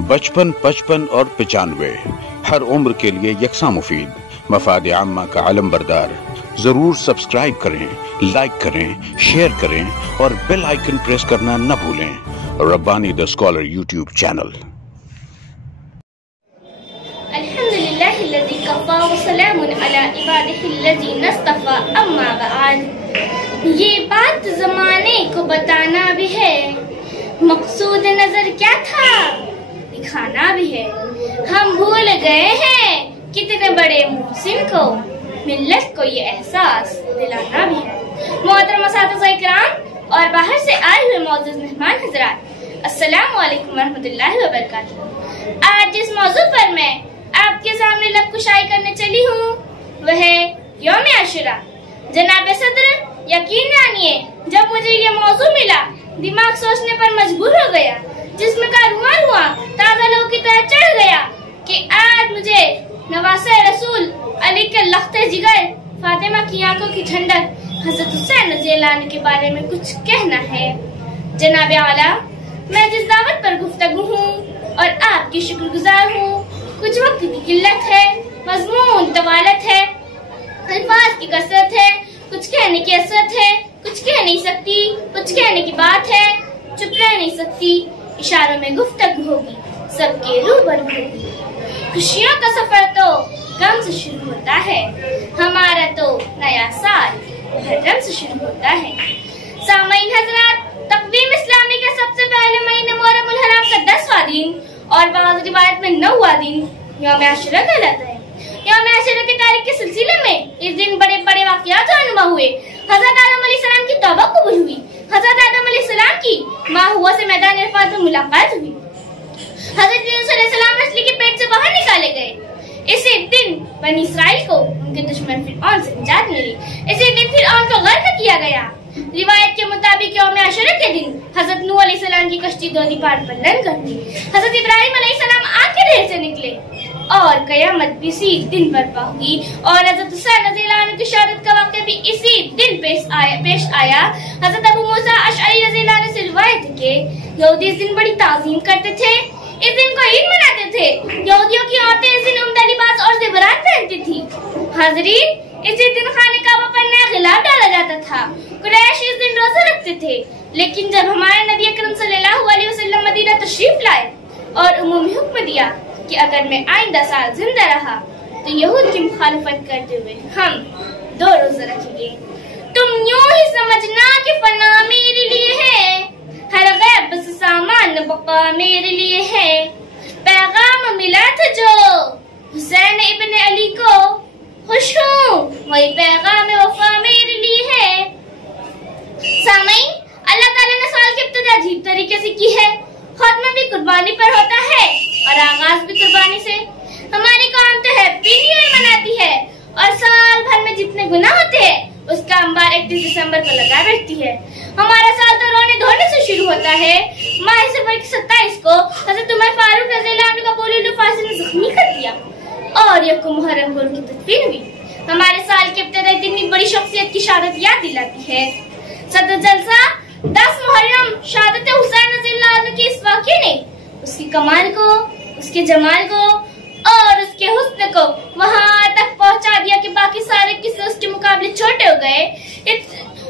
55, 55 और 95 हर उम्र के लिए यकसा मुफीद, मफाद आम्मा का अलम बरदार। जरूर सब्सक्राइब करें, लाइक करें, शेयर करें और बेल आइकन प्रेस करना न भूलें। Rabbani the scholar YouTube channel. अल्हम्दुलिल्लाहिल्लज़ी कफ़ा व सलामुन अला इबादिहिल्लज़ीना इस्तफ़ा, अम्मा बअद। ये बात ज़माने को बताना भी है, मकसूद नजर क्या था दिखाना भी है। हम भूल गए हैं कितने बड़े मुहसिन को, मिल्लत को ये एहसास दिलाना भी है। मोहतरम असातिज़ा इकराम और बाहर से आए हुए मौजूद मेहमान हजरात, अस्सलामु अलैकुम रहमतुल्लाहि व बरकातुहू। आज जिस मौजू पर मैं आपके सामने लब कुशाई करने चली हूँ वह है यौम आशुरा। जनाब सदर, यकीन जानिए जब मुझे ये मौजू मिला दिमाग सोचने पर मजबूर हो गया, जिसमें का रुआं रुआं ताज़ा लहू की तरह चढ़ गया कि आज मुझे नवासे रसूल अली के लख्ते जिगर, फातिमा की आंखों की ठंडक, हज़रत हुसैन रज़ियल्लाहु अन्हु के बारे में कुछ कहना है। जनाब आला, मैं जिस दावत पर गुफ्तगू हूँ और आपकी शुक्रगुजार हूँ, कुछ वक्त की किल्लत है, मज़मून तवालत है, अल्फाज की कसरत है, कुछ कहने की असरत है, कुछ कह नहीं सकती, कुछ कहने की बात है, चुप रह नहीं सकती, इशारों में गुफ्तगू होगी, सबके रूबरू होगी। खुशियों का सफर तो गम से शुरू होता है, हमारा तो नया साल मुहर्रम से शुरू होता है। सामईन हजरात, तक़वीम इस्लामी के सबसे पहले महीने मुहर्रमुल हराम का 10वां दिन और बाज़ रिवायत में 9वां दिन यौम आशुरा कहलाता है। यौम आशुरा की तारीख के सिलसिले में इस दिन बड़े बड़े वाक़यात रहनुमा हुए। हज़रत आदम अलैहिस्सलाम की तौबा कबूल हुई, हज़रत आदम अलैहिस्सलाम की माँ हुआ से मैदान अरफात में मुलाकात हुई, हज़रत यूनुस अलैहिस्सलाम मछली के पेट से बाहर निकाले गए। इसी दिन बनी इसराइल को उनके दुश्मन फिरऔन से निजात मिली। इसी दिन फिरऔन को गर्क किया गया। रिवायत के मुताबिक यौम आशुरा के दिन हज़रत नूह अलैहिस्सलाम की कश्ती दोदी पार पर लंघ गई। हज़रत इब्राहिम अलैहिस्सलाम आग के ढेर से निकले और कयामत भी इसी दिन बर्पा हुई और हज़रत हुसैन रज़ियल्लाहु अन्हु की शहादत का वाक़या भी इसी दिन पेश आया। हज़रत अबू मूसा अशअरी रज़ियल्लाहु अन्हु से रिवायत है कि यहूदी इस दिन बड़ी ताज़ीम करते थे, इस दिन को ईद मनाते थे। यहूदियों की औरतें इस दिन उम्दा लिबास और ज़ेवरात पहनती थी। हाज़रीन, इसी दिन खाने काबा पर नया गिलाफ डाला जाता था। कुरैश इस दिन रोजा रखते थे, लेकिन जब हमारे नबी अकरम सल्लल्लाहु अलैहि वसल्लम मदीना तशरीफ लाए और उमूमी हुक्म दिया कि अगर मैं आइंदा साल जिंदा रहा तो यहूद की मुखालफत करते हुए हम 2 रोजे रखेंगे। तुम यूं ही समझना कि फना मेरे लिए है, हर गैब से सामान बका मेरे लिए है। पैगाम मिला था जो हुसैन इब्न अली को, खुश हूँ वही पैगाम वफा मेरे लिए है। सामईन, अल्लाह ताला ने साल की इब्तिदा अजीब तरीके से की है। खात्मा भी कुर्बानी पर होता है और आगाज भी कुर्बानी से। हमारी कौम तो हैप्पी न्यू ईयर मनाती है और साल भर में जितने गुनाह होते हैं उसका अंबार 31 दिसंबर को लगा बैठती है। हमारा साल तो रोने धोने से शुरू होता है। माह सफर की 27 को हज़रत उमर फारूक रज़ियल्लाहु अन्हु का बोलूलू फांसी ने जख्मी कर दिया और यकम मुहर्रम को उनकी तदफीन हुई। हमारे साल के इब्तिदा दिन में बड़ी शख्सियत की शहादत याद दिलाती है। सदर जलसा 10 मुहर्रम शहादत हुसैन रज़ियल्लाहु अन्हु के इस वाक़े ने उसकी कमाल को, उसके जमाल को और उसके हुस्न को वहां तक पहुंचा दिया कि बाकी सारे किस्से उसके मुकाबले छोटे हो गए।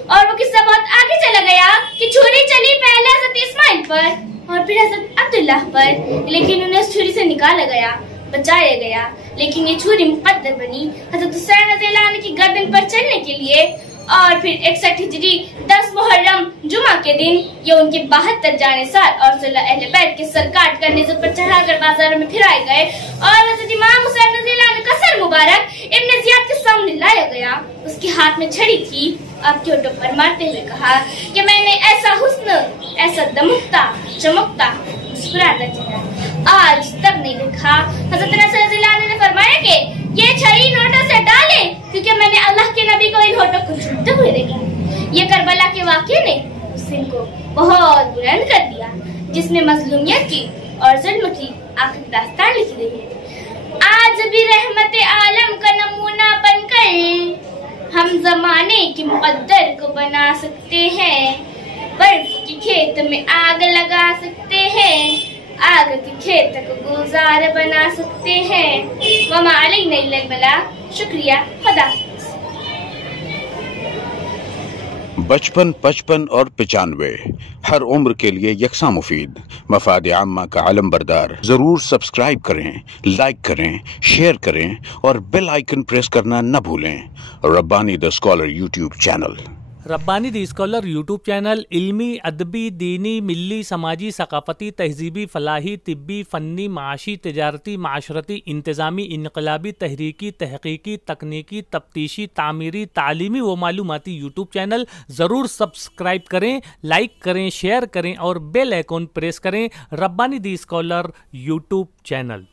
और वो किस्सा बहुत आगे चला गया कि छुरी चली पहले हज़रत इस्माइल पर और फिर हज़रत अब्दुल्लाह पर, लेकिन उन्हें उस छुरी से निकाला गया, बचाया गया। लेकिन ये छुरी मुकद्दर बनी हज़रत हुसैन रज़ियल्लाहु अन्हु की गर्दन पर चलने के लिए। और फिर 61 हिजरी 10 मुहर्रम जुमा के दिन ये उनके 72 जाने साल और 16 अहले बैत के सर काट कर निज़र पर चढ़ाकर बाजारों में फिराए गए और हज़रत इमाम हुसैन रज़ियल्लाहु अन्हु का सर मुबारक इब्न ज़ियाद के सामने लाया गया। उसके हाथ में छड़ी थी। आपके होठों पर मारते हुए कहा कि मैंने ऐसा हुस्न, ऐसा दमकता चमकता मुस्कुराता चेहरा आज तक नहीं देखा। हज़रत अनस रज़ियल्लाहु अन्हु ने फरमाया कि ये छड़ी नोटों से डाले क्योंकि मैंने अल्लाह के नबी को इन होठों को छूते हुए देखा। ये करबला के वाक़े ने उस दिन को बहुत बुलंद कर दिया जिसमें मजलूमियत की और जुल्म की आखिरी दास्तान लिखी गई है। आज भी रहमत आलम का नमूना बनकर हम जमाने के मुकद्दर को बना सकते हैं, बर्फ की खेत में आग लगा सकते हैं, आग के खेत को गुलजार बना सकते हैं। वमा अलैना इल्लल बलाग। शुक्रिया, खुदा। बचपन, 55 और 95 हर उम्र के लिए यकसा मुफीद, मफाद आम्मा का आलम बरदार। जरूर सब्सक्राइब करें, लाइक करें, शेयर करें और बेल आइकन प्रेस करना न भूलें। Rabbani the scholar YouTube channel. Rabbani the scholar YouTube channel इल्मी, अदबी, दीनी, मिली, समाजी, सकाफती, तहजीबी, फलाही, तिब्बी, फ़न्नी, माशी, तिजारती, माशरती, इंतज़ामी, इनकलाबी, तहरीकी, तहकीकी, तकनीकी, तफ्तीशी, तामीरी, तालीमी व मालूमाती यूट्यूब चैनल। ज़रूर सब्सक्राइब करें, लाइक करें, शेयर करें और बेल आइकन प्रेस करें। Rabbani the scholar YouTube channel.